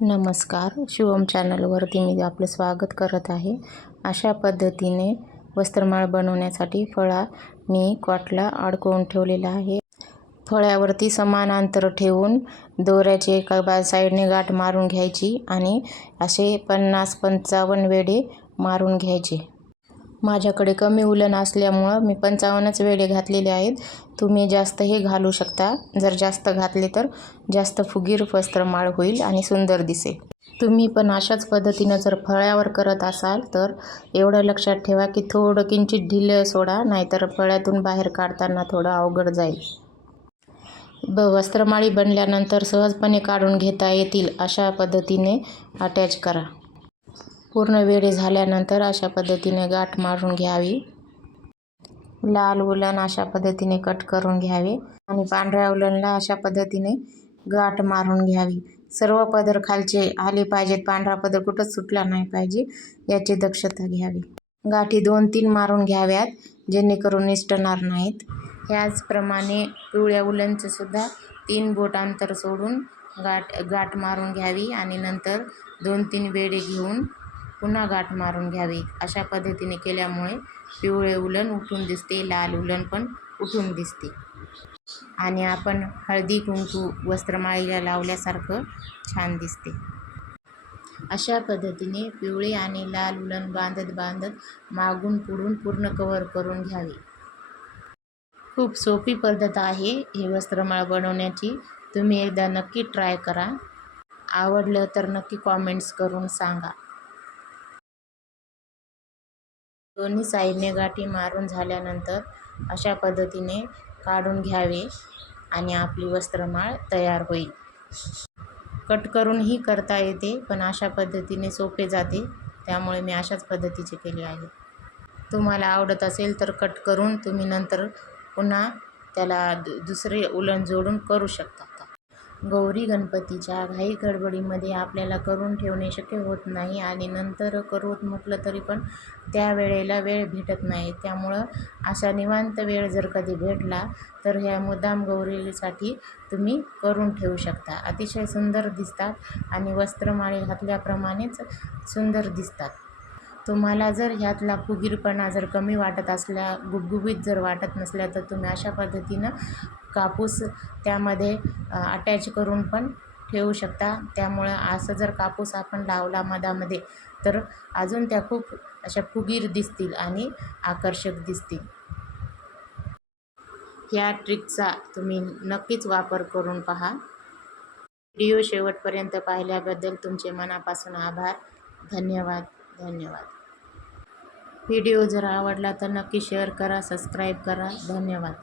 नमस्कार. शिवम चॅनलवरती मी आपलं स्वागत करत आहे. अशा पद्धतीने वस्त्रमाळ बनवण्यासाठी फळा मी कॉटला अडकवून ठेवलेला आहे. फळ्यावरती समान अंतर ठेवून दोऱ्याचे एका बा साईडने गाठ मारून घ्यायची आणि असे पन्नास पंचावन्न वेडे मारून घ्यायचे. माझ्याकडे कमी उलन असल्यामुळं मी पंचावन्नच वेढे घातलेले आहेत. तुम्ही जास्तही घालू शकता. जर जास्त घातले तर जास्त फुगीर वस्त्रमाळ होईल आणि सुंदर दिसेल. तुम्ही पण अशाच पद्धतीनं जर फळ्यावर करत असाल तर एवढं लक्षात ठेवा की थोडं किंचित ढिलं सोडा नाहीतर फळ्यातून बाहेर काढताना थोडं अवघड जाईल. ब वस्त्रमाळी बनल्यानंतर सहजपणे काढून घेता येतील अशा पद्धतीने अटॅच करा. पूर्ण वेळे झाल्यानंतर अशा पद्धतीने गाठ मारून घ्यावी. लाल उलन अशा पद्धतीने कट करून घ्यावे आणि पांढऱ्या उलनला अशा पद्धतीने गाठ मारून घ्यावी. सर्व पदर खालचे आले पाहिजेत पांढरा पदर कुठंच सुटला नाही पाहिजे याची दक्षता घ्यावी. गाठी दोन तीन मारून घ्याव्यात जेणेकरून निष्ठणार नाहीत. ह्याचप्रमाणे पिवळ्या उलनचं सुद्धा तीन बोट अंतर सोडून गाठ गाठ मारून घ्यावी आणि नंतर दोन तीन वेळे घेऊन पुन्हा गाठ मारून घ्यावी. अशा पद्धतीने केल्यामुळे पिवळे उलन उठून दिसते लाल उलन पण उठून दिसते. आणि आपण हळदी कुंकू वस्त्रमाळीला लावल्यासारखं छान दिसते. अशा पद्धतीने पिवळे आणि लाल उलन बांधत बांधत मागून पुढून पूर्ण कवर करून घ्यावे. खूप सोपी पद्धत आहे हे वस्त्रमाळ बनवण्याची. तुम्ही एकदा नक्की ट्राय करा. आवडलं तर नक्की कॉमेंट्स करून सांगा. दोन्ही साईडने गाठी मारून झाल्यानंतर अशा पद्धतीने काढून घ्यावे आणि आपली वस्त्रमाळ तयार होईल. कट करूनही करता येते पण अशा पद्धतीने सोपे जाते. त्यामुळे मी अशाच पद्धतीचे केले आहे. तुम्हाला आवडत असेल तर कट करून तुम्ही नंतर पुन्हा त्याला दु दुसरे उलण जोडून करू शकता गौरी गणपतीच्या घाई गडबडीमध्ये आपल्याला करून ठेवणे शक्य होत नाही आणि नंतर करूत म्हटलं तरी पण त्या वेळेला वेळ भेटत नाही. त्यामुळं अशा निवांत वेळ जर कधी भेटला तर ह्या मुद्दाम गौरीसाठी तुम्ही करून ठेवू शकता. अतिशय सुंदर दिसतात आणि वस्त्रमाळे घातल्याप्रमाणेच सुंदर दिसतात. तुम्हाला जर ह्यातला फुगीरपणा जर कमी वाटत असल्या गुबगुबीत जर वाटत नसल्या तर तुम्ही अशा पद्धतीनं कापूस त्यामध्ये अटॅच करून पण ठेवू शकता. त्यामुळं असं जर कापूस आपण लावला मधामध्ये तर अजून त्या खूप अशा फुगीर दिसतील आणि आकर्षक दिसतील. ह्या ट्रिकचा तुम्ही नक्कीच वापर करून पहा. व्हिडिओ शेवटपर्यंत पाहिल्याबद्दल तुमचे मनापासून आभार. धन्यवाद धन्यवाद. व्हिडिओ जर आवडला तर नक्की शेअर करा सबस्क्राईब करा. धन्यवाद.